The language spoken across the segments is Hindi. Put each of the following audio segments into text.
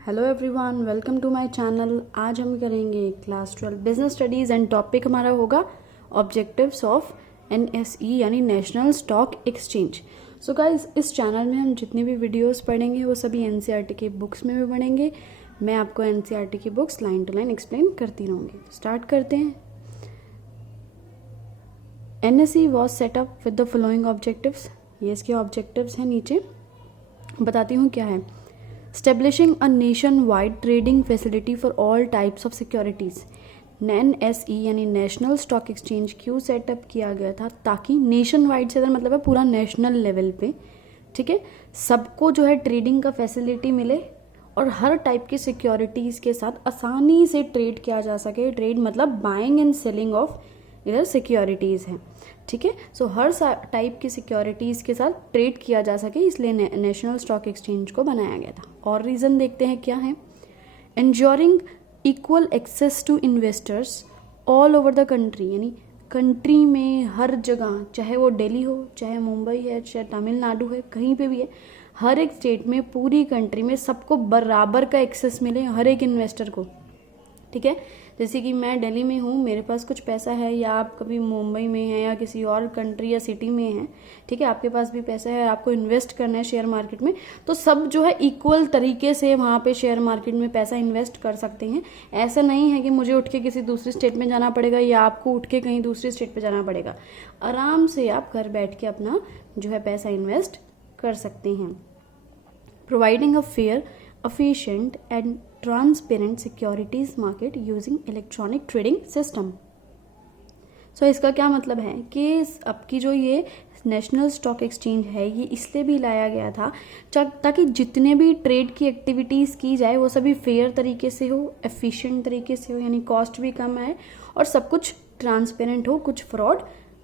Hello everyone, welcome to my channel. आज हम करेंगे class 12 business studies and topic हमारा होगा ऑब्जेक्टिव्स ऑफ एनएसई यानी national stock exchange. So guys, इस चैनल में हम जितनी भी वीडियोस पढ़ेंगे वो सभी एनसीईआरटी के बुक्स में भी पढ़ेंगे। मैं आपको एनसीईआरटी की books line to line explain करती रहूँगी। स्टार्ट करते हैं। NSE was set up with the following objectives. ये इसके ऑब्जेक्टिव्स हैं, नीचे बताती हूँ क्या है। Establishing a nationwide trading facility for all types of securities। NSE यानी नेशनल स्टॉक एक्सचेंज क्यों सेटअप किया गया था? ताकि नेशन वाइड से मतलब है पूरा नेशनल लेवल पे, ठीक है, सबको जो है ट्रेडिंग का फैसिलिटी मिले और हर टाइप की सिक्योरिटीज़ के साथ आसानी से ट्रेड किया जा सके। ट्रेड मतलब बाइंग एंड सेलिंग ऑफ इधर सिक्योरिटीज़ हैं, ठीक है। सो हर टाइप की सिक्योरिटीज़ के साथ ट्रेड किया जा सके, इसलिए नेशनल स्टॉक एक्सचेंज को बनाया गया था। और रीज़न देखते हैं क्या है। Ensuring equal access to investors all over the country, यानी कंट्री में हर जगह, चाहे वो दिल्ली हो, चाहे मुंबई है, चाहे तमिलनाडु है, कहीं पे भी है, हर एक स्टेट में, पूरी कंट्री में सबको बराबर का एक्सेस मिले हर एक इन्वेस्टर को, ठीक है। जैसे कि मैं दिल्ली में हूँ, मेरे पास कुछ पैसा है, या आप कभी मुंबई में हैं या किसी और कंट्री या सिटी में हैं, ठीक है, आपके पास भी पैसा है, आपको इन्वेस्ट करना है शेयर मार्केट में, तो सब जो है इक्वल तरीके से वहाँ पे शेयर मार्केट में पैसा इन्वेस्ट कर सकते हैं। ऐसा नहीं है कि मुझे उठ के किसी दूसरी स्टेट में जाना पड़ेगा या आपको उठ के कहीं दूसरी स्टेट पर जाना पड़ेगा। आराम से आप घर बैठ के अपना जो है पैसा इन्वेस्ट कर सकते हैं। Providing a fair, efficient and transparent securities market using electronic trading system। सो इसका क्या मतलब है कि अब की जो ये नेशनल स्टॉक एक्सचेंज है, ये इसलिए भी लाया गया था ताकि जितने भी ट्रेड की एक्टिविटीज़ की जाए वो सभी फेयर तरीके से हो, एफिशिएंट तरीके से हो, यानी कॉस्ट भी कम आए और सब कुछ ट्रांसपेरेंट हो, कुछ फ्रॉड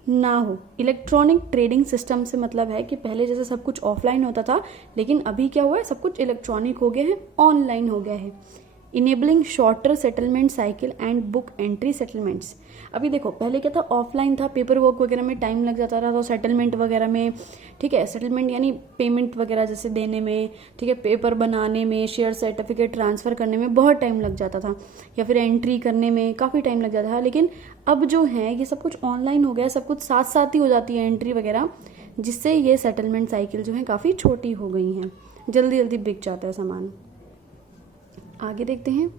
ना हो। इलेक्ट्रॉनिक ट्रेडिंग सिस्टम से मतलब है कि पहले जैसे सब कुछ ऑफलाइन होता था, लेकिन अभी क्या हुआ है, सब कुछ इलेक्ट्रॉनिक हो गया है, ऑनलाइन हो गया है। Enabling shorter settlement cycle and book entry settlements. अभी देखो, पहले क्या था, ऑफलाइन था, पेपर वर्क वगैरह में टाइम लग जाता था, तो सेटलमेंट वगैरह में, ठीक है, सेटलमेंट यानी पेमेंट वगैरह जैसे देने में, ठीक है, पेपर बनाने में, शेयर सर्टिफिकेट ट्रांसफ़र करने में बहुत टाइम लग जाता था, या फिर एंट्री करने में काफ़ी टाइम लग जाता था। लेकिन अब जो है ये सब कुछ ऑनलाइन हो गया, सब कुछ साथ साथ ही हो जाती है एंट्री वगैरह, जिससे ये सेटलमेंट साइकिल जो है काफ़ी छोटी हो गई हैं, जल्दी जल्दी बिक जाता है सामान। आगे देखते हैं।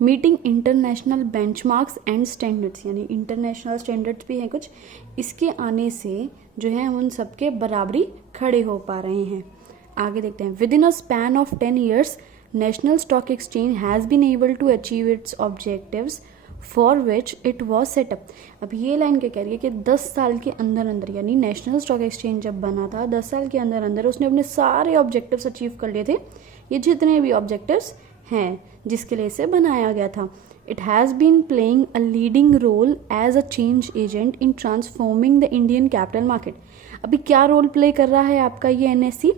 Meeting international benchmarks and standards, यानी इंटरनेशनल स्टैंडर्ड्स भी हैं कुछ, इसके आने से जो है उन सबके बराबरी खड़े हो पा रहे हैं। आगे देखते हैं। Within a span of 10 years national stock exchange has been able to achieve its objectives for which it was set up. अब ये लाइन क्या कह रही है कि 10 साल के अंदर अंदर, यानी नेशनल स्टॉक एक्सचेंज जब बना था 10 साल के अंदर अंदर उसने अपने सारे ऑब्जेक्टिव्स अचीव कर लिए थे। ये जितने भी ऑब्जेक्टिव्स हैं जिसके लिए इसे बनाया गया था। It has been playing a leading role as a change agent in transforming the Indian capital market. अभी क्या रोल प्ले कर रहा है आपका ये एनएसई?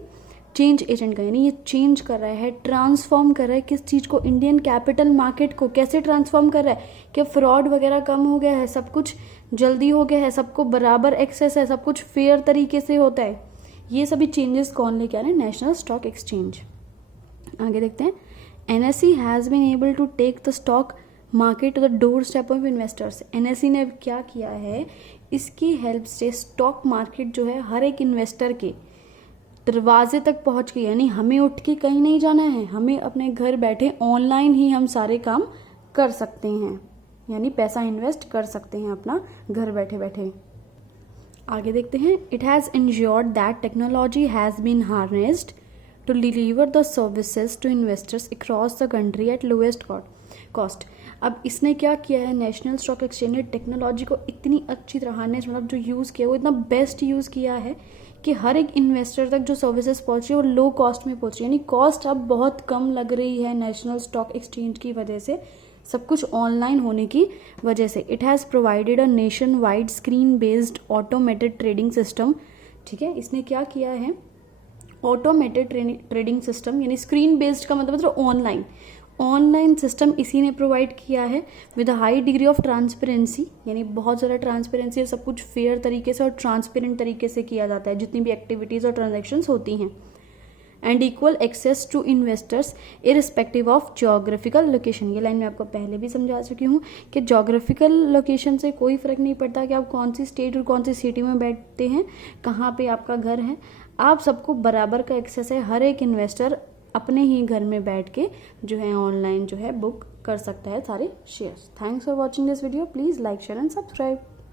चेंज एजेंट का, यानी ये चेंज कर रहा है, ट्रांसफॉर्म कर रहा है किस चीज़ को? इंडियन कैपिटल मार्केट को। कैसे ट्रांसफॉर्म कर रहा है कि फ्रॉड वगैरह कम हो गया है, सब कुछ जल्दी हो गया है, सबको बराबर एक्सेस है, सब कुछ फेयर तरीके से होता है। ये सभी चेंजेस कौन लेके आ रहे हैं? National stock exchange. आगे देखते हैं। NSE has been able to take the stock market to the doorstep of investors। NSE ने क्या किया है, इसकी हेल्प से स्टॉक मार्केट जो है हर एक इन्वेस्टर के दरवाजे तक पहुंच गई। यानी हमें उठ के कहीं नहीं जाना है, हमें अपने घर बैठे ऑनलाइन ही हम सारे काम कर सकते हैं, यानी पैसा इन्वेस्ट कर सकते हैं अपना घर बैठे बैठे। आगे देखते हैं। It has ensured that technology has been harnessed to deliver the services to investors across the country at lowest cost। अब इसने क्या किया है, नेशनल स्टॉक एक्सचेंज ने टेक्नोलॉजी को इतनी अच्छी तरह हार्नेस, मतलब जो यूज़ किया वो इतना बेस्ट यूज़ किया है कि हर एक इन्वेस्टर तक जो सर्विसेज पहुँच रही है वो लो कॉस्ट में पहुँच रही है। यानी कॉस्ट अब बहुत कम लग रही है नेशनल स्टॉक एक्सचेंज की वजह से, सब कुछ ऑनलाइन होने की वजह से। It has provided a nation wide screen based automated trading system, ठीक है। इसने क्या किया है, ऑटोमेटेड ट्रेडिंग सिस्टम, यानी स्क्रीन बेस्ड का मतलब ऑनलाइन सिस्टम इसी ने प्रोवाइड किया है with a high degree of transparency, यानी बहुत ज़्यादा ट्रांसपेरेंसी और सब कुछ फेयर तरीके से और ट्रांसपेरेंट तरीके से किया जाता है जितनी भी एक्टिविटीज़ और ट्रांजैक्शंस होती हैं। And equal access to investors irrespective of geographical location. ये लाइन मैं आपको पहले भी समझा चुकी हूँ कि जोग्राफिकल लोकेशन से कोई फ़र्क नहीं पड़ता कि आप कौन सी स्टेट और कौन सी सिटी में बैठते हैं, कहाँ पे आपका घर है, आप सबको बराबर का एक्सेस है। हर एक इन्वेस्टर अपने ही घर में बैठ के जो है ऑनलाइन जो है बुक कर सकता है सारे shares. Thanks for watching this video, please like share and subscribe.